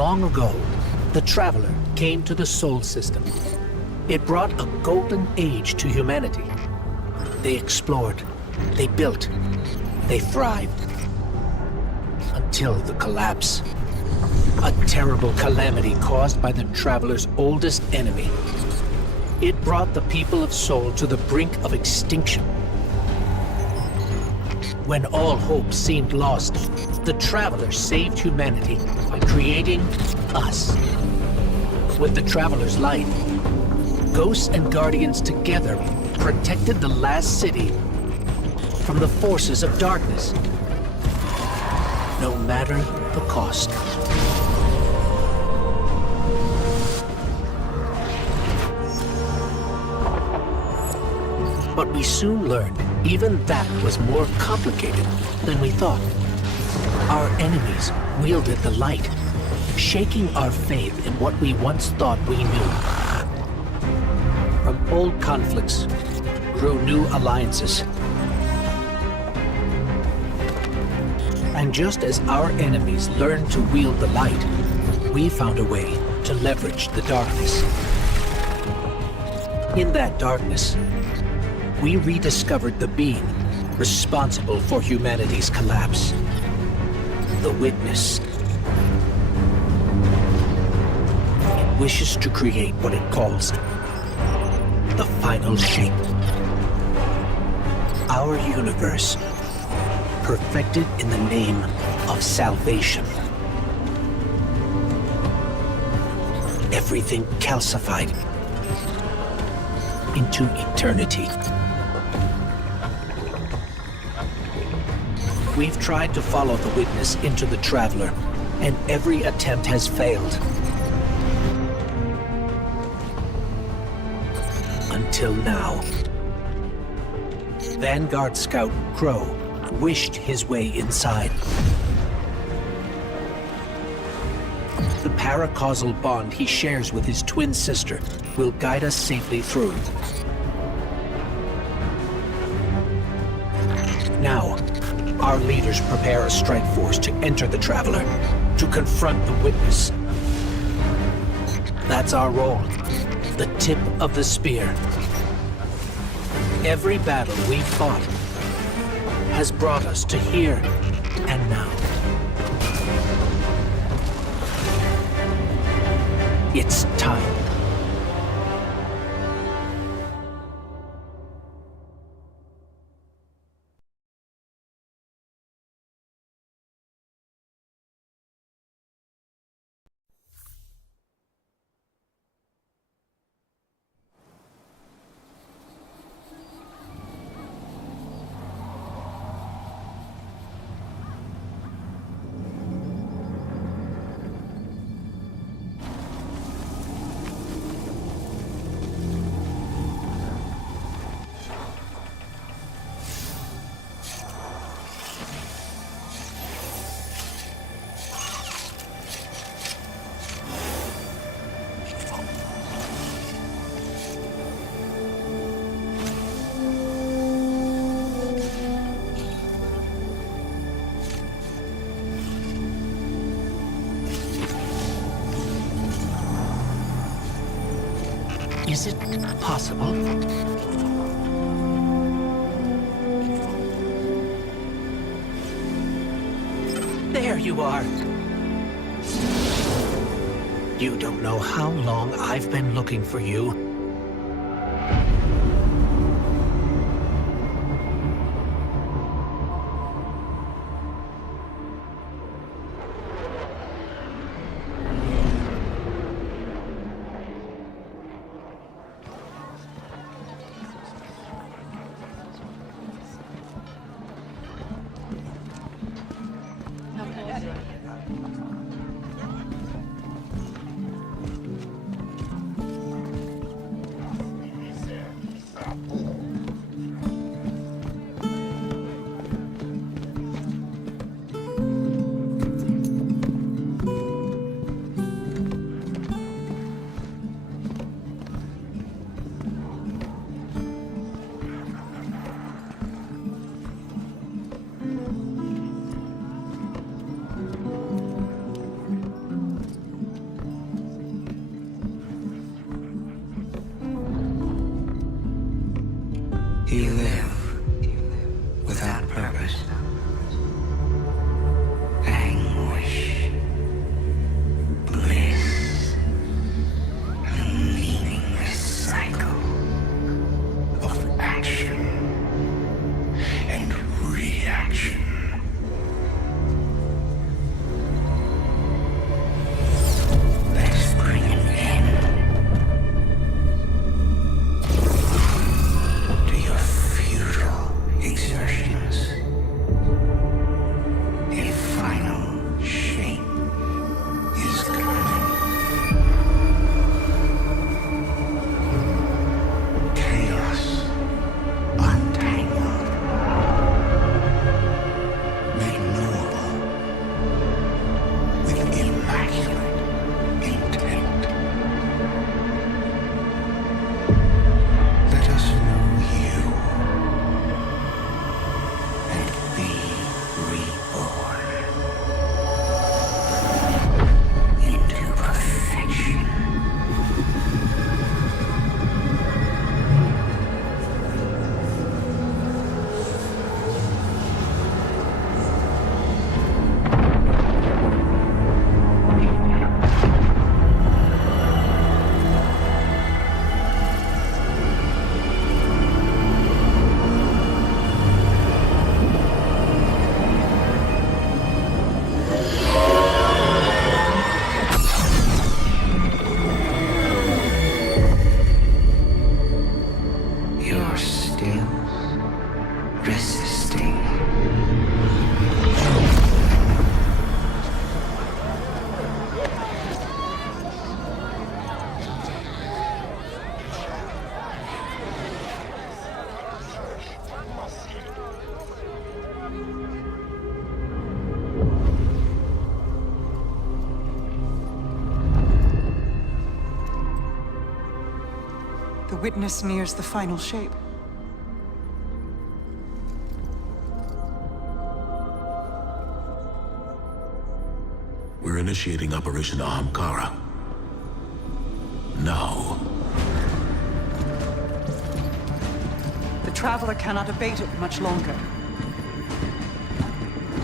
Long ago, the Traveler came to the Sol System. It brought a golden age to humanity. They explored, they built, they thrived. Until the collapse. A terrible calamity caused by the Traveler's oldest enemy. It brought the people of Sol to the brink of extinction. When all hope seemed lost, the Traveler saved humanity by creating us. With the Traveler's light, Ghosts and Guardians together protected the last city from the forces of darkness, no matter the cost. But we soon learned even that was more complicated than we thought. Our enemies wielded the light, shaking our faith in what we once thought we knew. From old conflicts grew new alliances. And just as our enemies learned to wield the light, we found a way to leverage the darkness. In that darkness, we rediscovered the being responsible for humanity's collapse. The Witness. It wishes to create what it calls the final shape. Our universe, perfected in the name of salvation. Everything calcified into eternity. We've tried to follow the Witness into the Traveler, and every attempt has failed. Until now. Vanguard Scout Crow wished his way inside. The paracausal bond he shares with his twin sister will guide us safely through. Now, our leaders prepare a strike force to enter the Traveler, to confront the Witness. That's our role, the tip of the spear. Every battle we've fought has brought us to here and now. It's time. Is it possible? There you are. You don't know how long I've been looking for you. The witness nears the final shape. We're initiating Operation Ahamkara. Now. The Traveler cannot abate it much longer.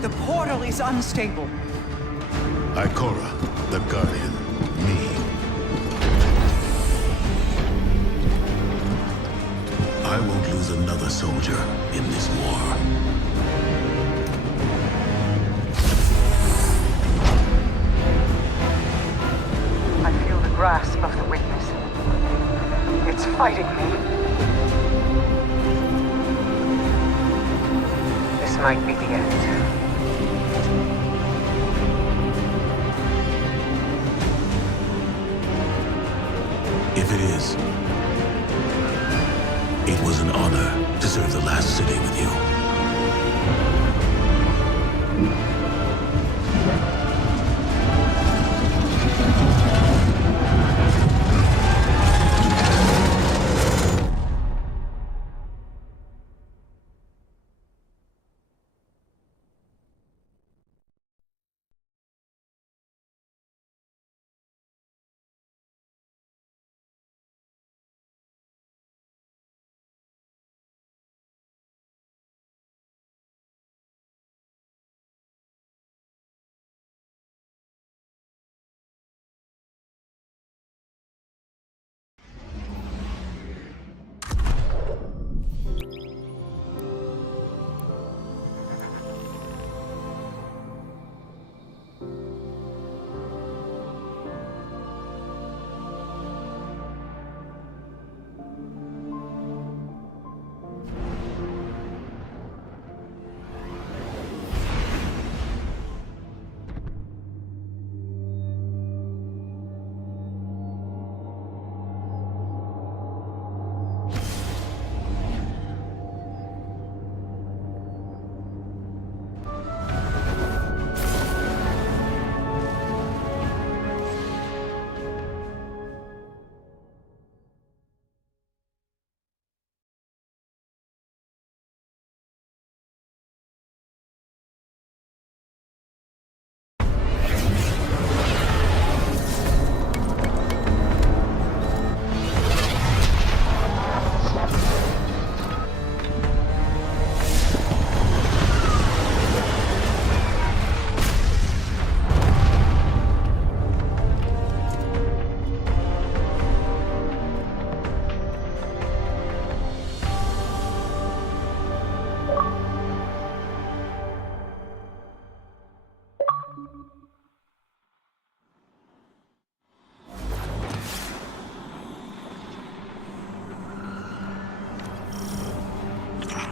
The portal is unstable. Ikora, the Guardian, me. I won't lose another soldier in this war. I feel the grasp of the witness. It's fighting me. This might be the end. If it is, it was an honor to serve the last city with you.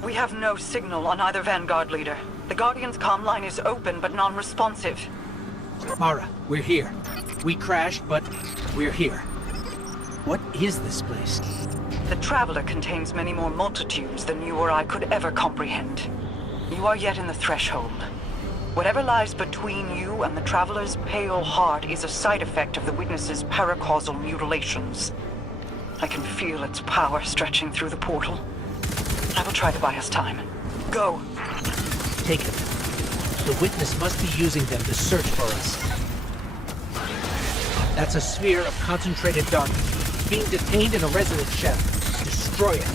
We have no signal on either Vanguard leader. The Guardian's comm line is open but non-responsive. Mara, we're here. We crashed, but we're here. What is this place? The Traveler contains many more multitudes than you or I could ever comprehend. You are yet in the threshold. Whatever lies between you and the Traveler's pale heart is a side effect of the Witness's paracausal mutilations. I can feel its power stretching through the portal. I will try to buy us time. Go! Take it. The Witness must be using them to search for us. That's a sphere of concentrated darkness, being detained in a resonance shaft. Destroy it.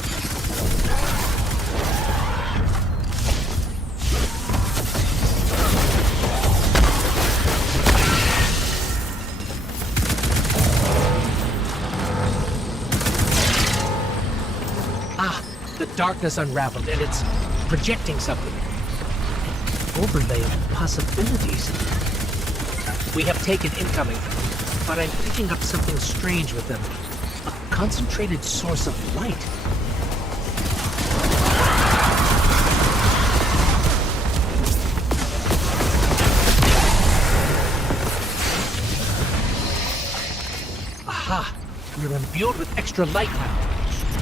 The darkness unraveled, and it's projecting something. An overlay of possibilities. We have taken incoming, but I'm picking up something strange with them. A concentrated source of light. Aha! We're imbued with extra light now.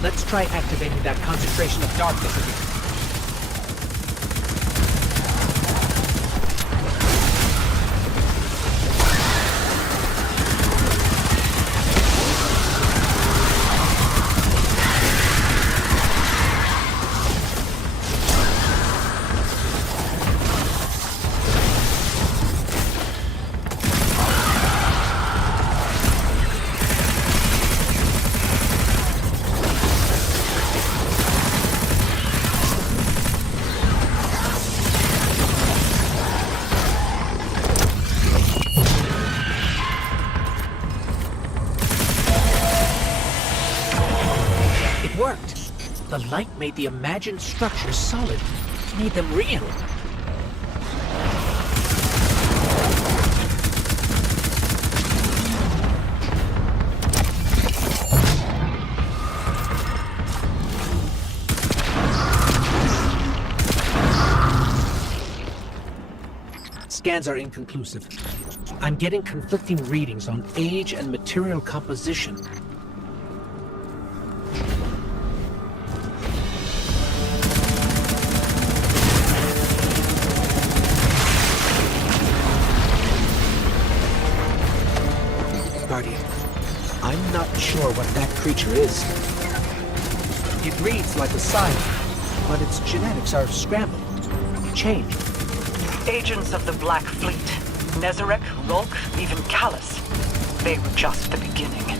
Let's try activating that concentration of darkness again. worked. The light made the imagined structures solid, made them real. Scans are inconclusive. I'm getting conflicting readings on age and material composition. Guardian, I'm not sure what that creature is. It reads like a Scion, but its genetics are scrambled, changed. Agents of the Black Fleet. Nezarec, Lulk, even Callus. They were just the beginning.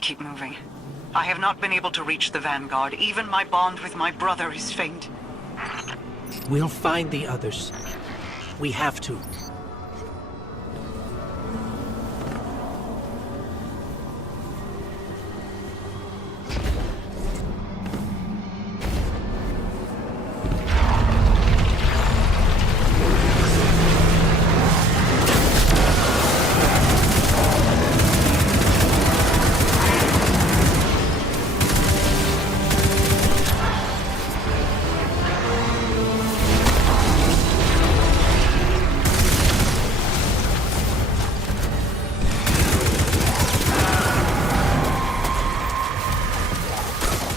to keep moving. I have not been able to reach the Vanguard. Even my bond with my brother is faint. We'll find the others. We have to.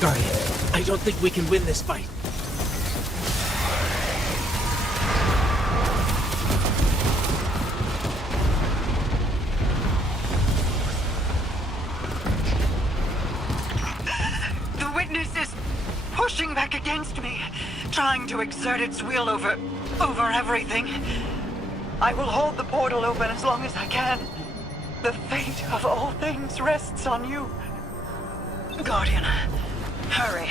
Guardian, I don't think we can win this fight. The Witness is pushing back against me, trying to exert its will over everything. I will hold the portal open as long as I can. The fate of all things rests on you. Guardian, hurry.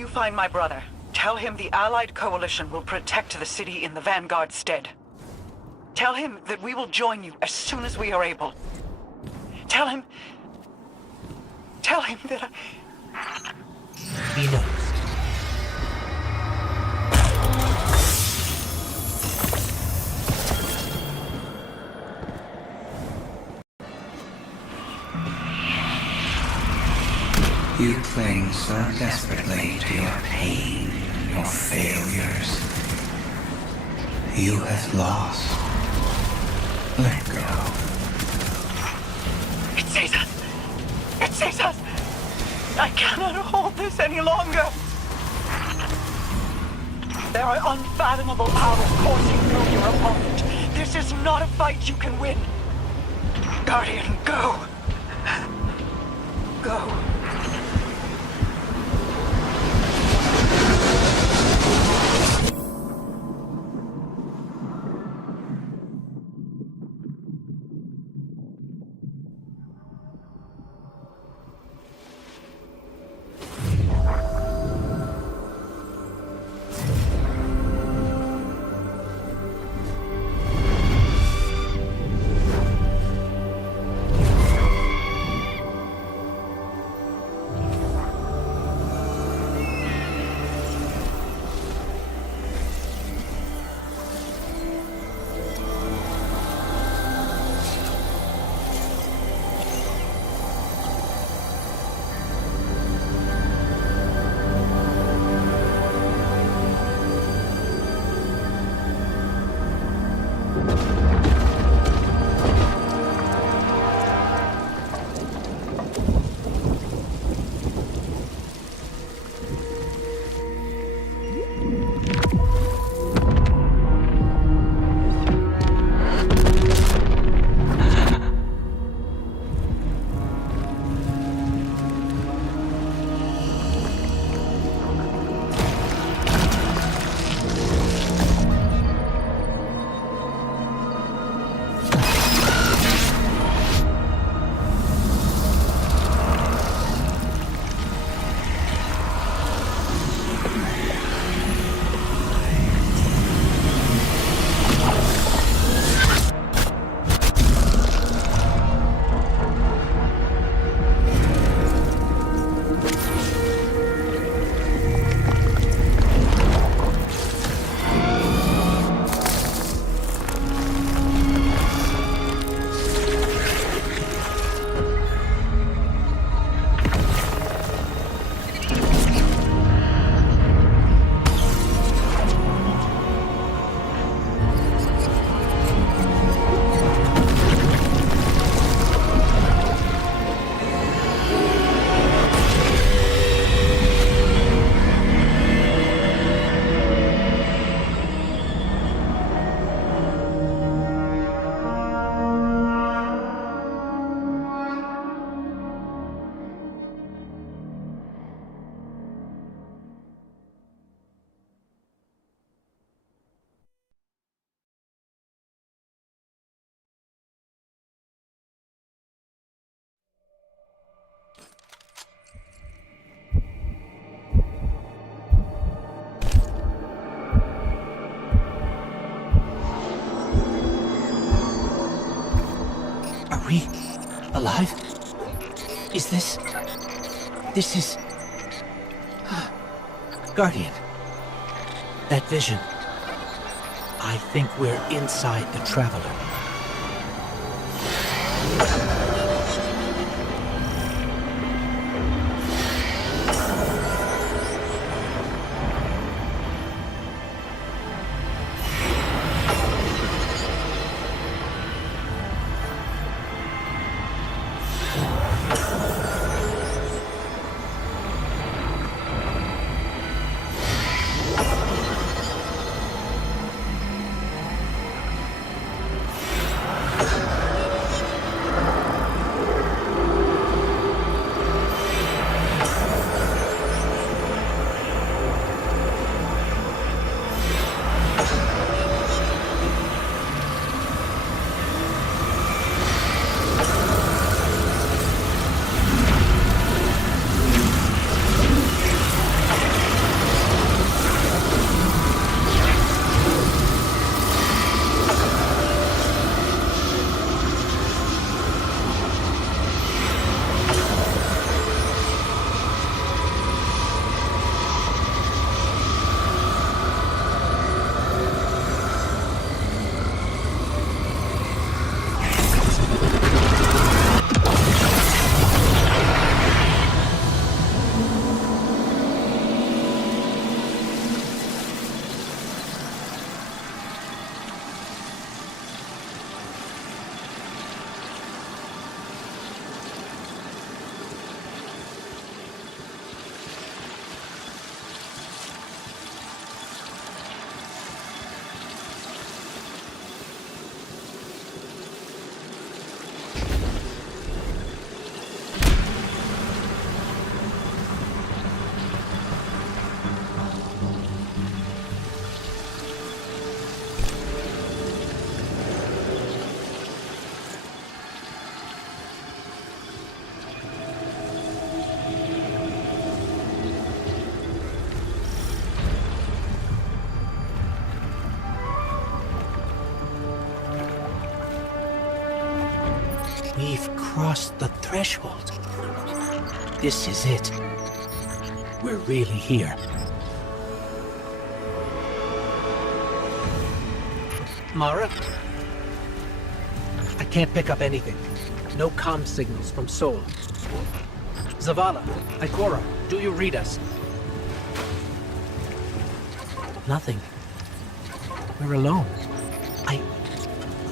you find my brother, tell him the Allied Coalition will protect the city in the Vanguard's stead. Tell him that we will join you as soon as we are able. Tell him that He knows. You cling so desperately to your pain, your failures. You have lost. Let go. It sees us! It sees us! I cannot hold this any longer! There are unfathomable powers coursing through your opponent. This is not a fight you can win. Guardian, go! Go. Are we alive? Is this... This is... Guardian. That vision. I think we're inside the Traveler. crossed the threshold. This is it. We're really here. Mara? I can't pick up anything. No comm signals from Sol. Zavala, Ikora, do you read us? Nothing. We're alone.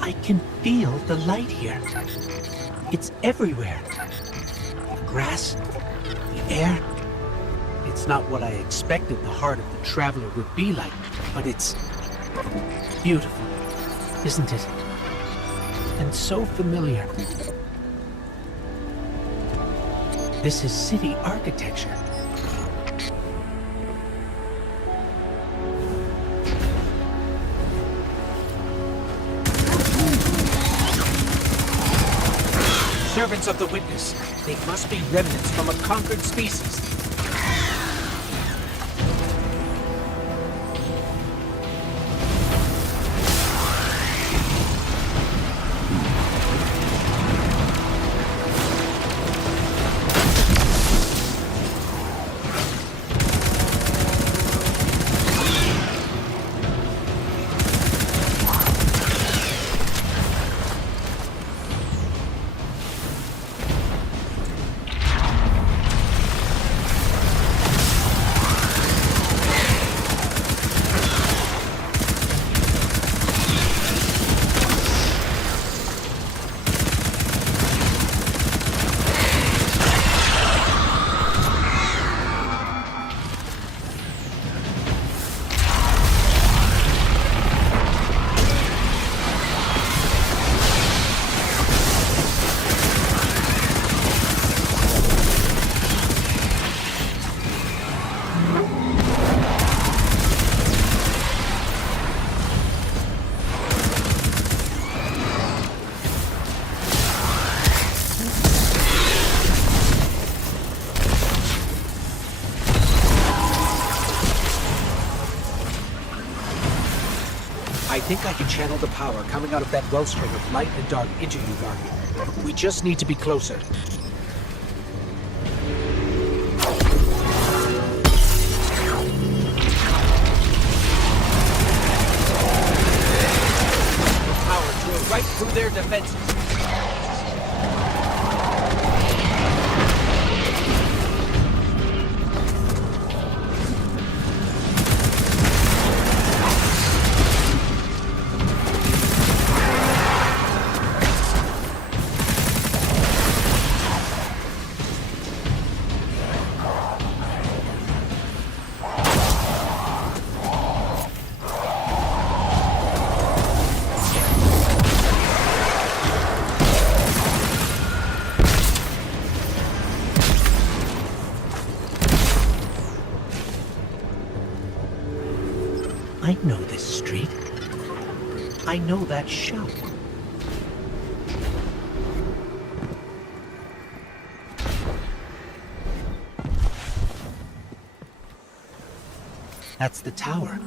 I can feel the light here. It's everywhere. The grass, the air. It's not what I expected the heart of the Traveler would be like, but it's beautiful, isn't it? And so familiar. This is city architecture. Servants of the Witness. They must be remnants from a conquered species. I think I can channel the power coming out of that wellspring of light and dark into you, Gargi. We just need to be closer. The power drove right through their defenses. I know this street. I know that shop. That's the tower.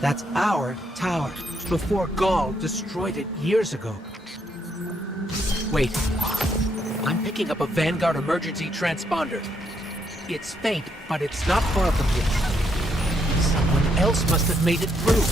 That's our tower, before Gaul destroyed it years ago. Wait. I'm picking up a Vanguard emergency transponder. It's faint, but it's not far from here. Someone else must have made it through.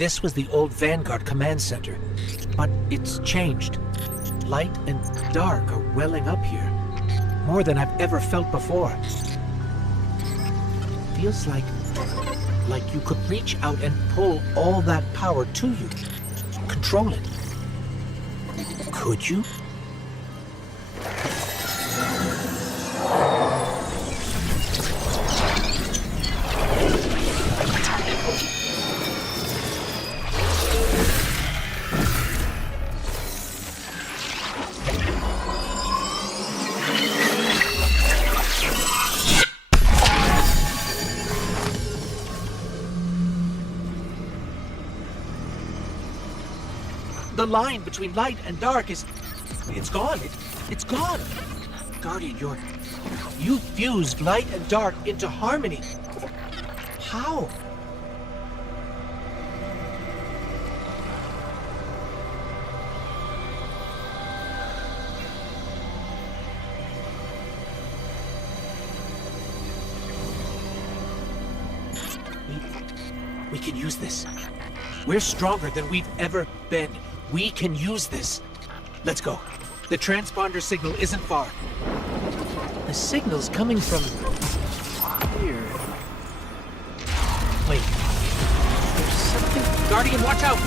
This was the old Vanguard command center, but it's changed. Light and dark are welling up here, more than I've ever felt before. Feels like you could reach out and pull all that power to you, control it. Could you? The line between light and dark is... it's gone. It's gone. Guardian, you fused light and dark into harmony. How? We can use this. We're stronger than we've ever been. We can use this. Let's go. The transponder signal isn't far. The signal's coming from here. Wait. There's something. Guardian, watch out!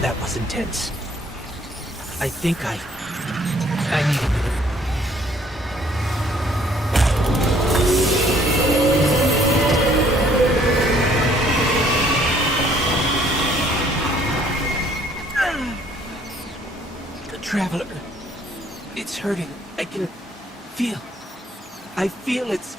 That was intense. I think I need a minute. The Traveler. It's hurting. I can feel. I feel it's...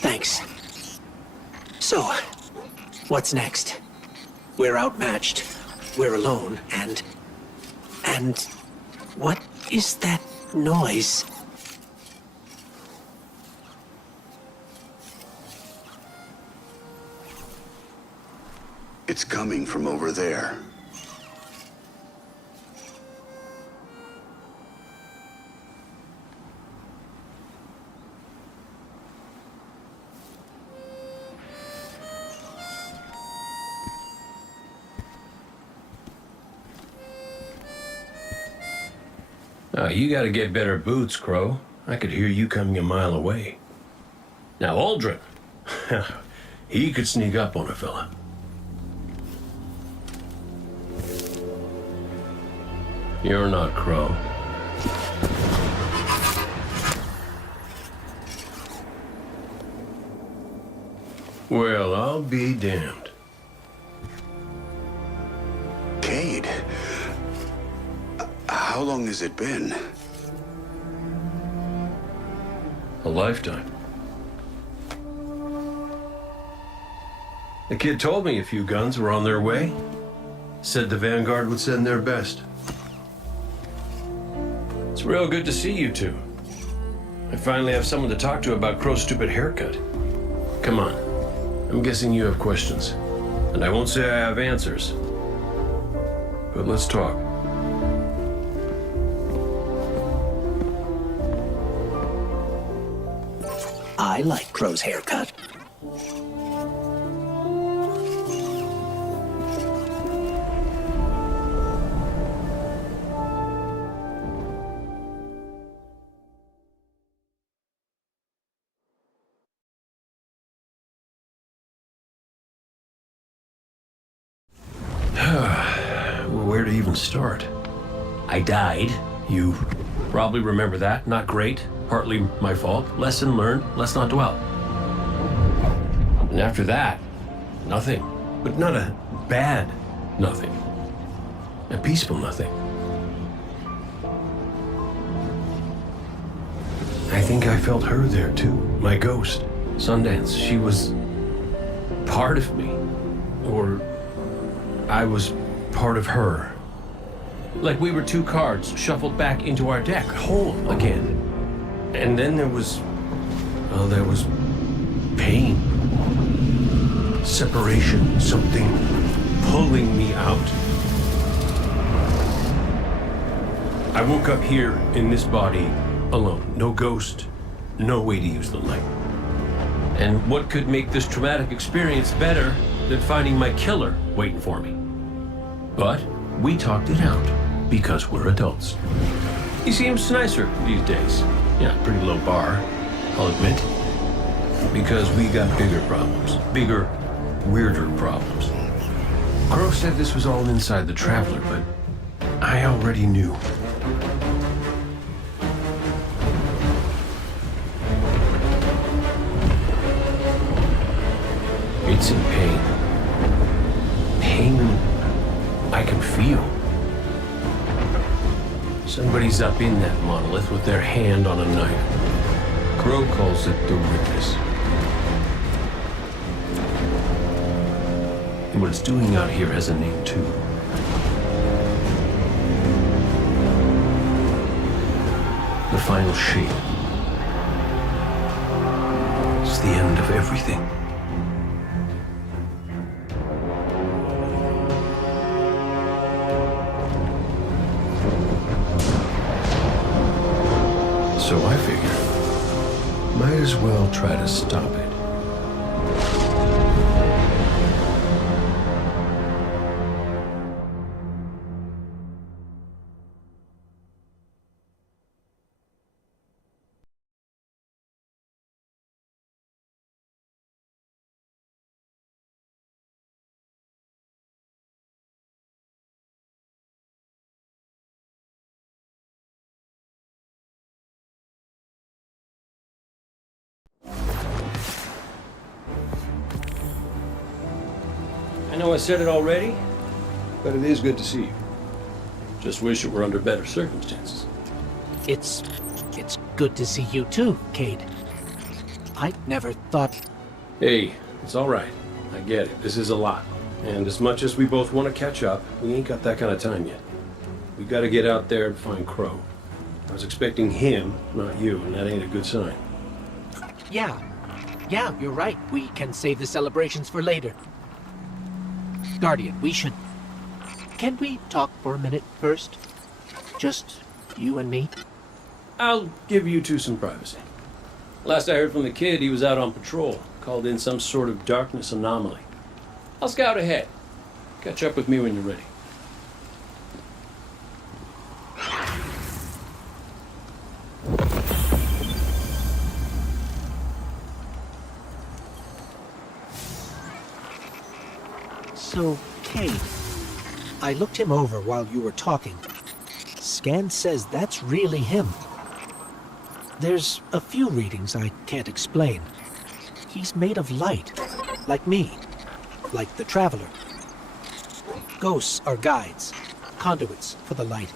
Thanks. So, what's next? We're outmatched. We're alone, and... what is that noise? It's coming from over there. You gotta get better boots, Crow. I could hear you coming a mile away. Now, Aldrin, he could sneak up on a fella. You're not Crow. Well, I'll be damned. Cade, how long has it been? A lifetime. The kid told me a few guns were on their way. Said the Vanguard would send their best. It's real good to see you two. I finally have someone to talk to about Crow's stupid haircut. Come on. I'm guessing you have questions. And I won't say I have answers. But let's talk. I like Crow's haircut. Where to even start? I died. You probably remember that. Not great. Partly my fault. Lesson learned. Let's not dwell. And after that, nothing. But not a bad nothing. A peaceful nothing. I think I felt her there too. My ghost. Sundance. She was part of me. Or I was part of her. Like we were two cards shuffled back into our deck, whole again. And then there was pain. Separation, something pulling me out. I woke up here in this body alone. No ghost, no way to use the light. And what could make this traumatic experience better than finding my killer waiting for me? But we talked it out because we're adults. He seems nicer these days. Yeah, pretty low bar, I'll admit. Because we got bigger problems. Bigger, weirder problems. Crow said this was all inside the Traveler, but I already knew. It's in pain. Pain I can feel. Somebody's up in that monolith with their hand on a knife. Crow calls it the witness. And what it's doing out here has a name too. The final shape. It's the end of everything. So I figure, might as well try to stop it. I know I said it already, but it is good to see you. Just wish it were under better circumstances. It's good to see you too, Cade. I never thought... Hey, it's all right. I get it. This is a lot. And as much as we both want to catch up, we ain't got that kind of time yet. We got to get out there and find Crow. I was expecting him, not you, and that ain't a good sign. Yeah, you're right. We can save the celebrations for later. Guardian, we should... Can we talk for a minute first? Just you and me? I'll give you two some privacy. Last I heard from the kid, he was out on patrol, called in some sort of darkness anomaly. I'll scout ahead. Catch up with me when you're ready. So, Cade, I looked him over while you were talking. Scan says that's really him. There's a few readings I can't explain. He's made of light, like me, like the Traveler. Ghosts are guides, conduits for the light.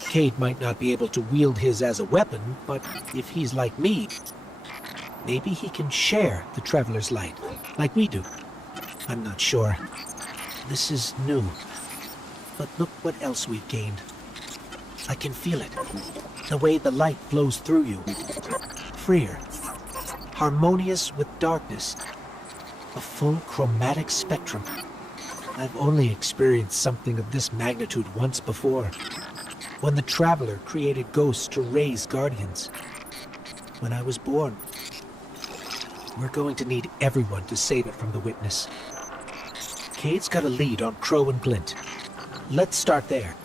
Cade might not be able to wield his as a weapon, but if he's like me, maybe he can share the Traveler's light, like we do. I'm not sure. This is new. But look what else we've gained. I can feel it. The way the light flows through you. Freer. Harmonious with darkness. A full chromatic spectrum. I've only experienced something of this magnitude once before. When the Traveler created ghosts to raise guardians. When I was born. We're going to need everyone to save it from the Witness. Cade's got a lead on Crow and Glint. Let's start there.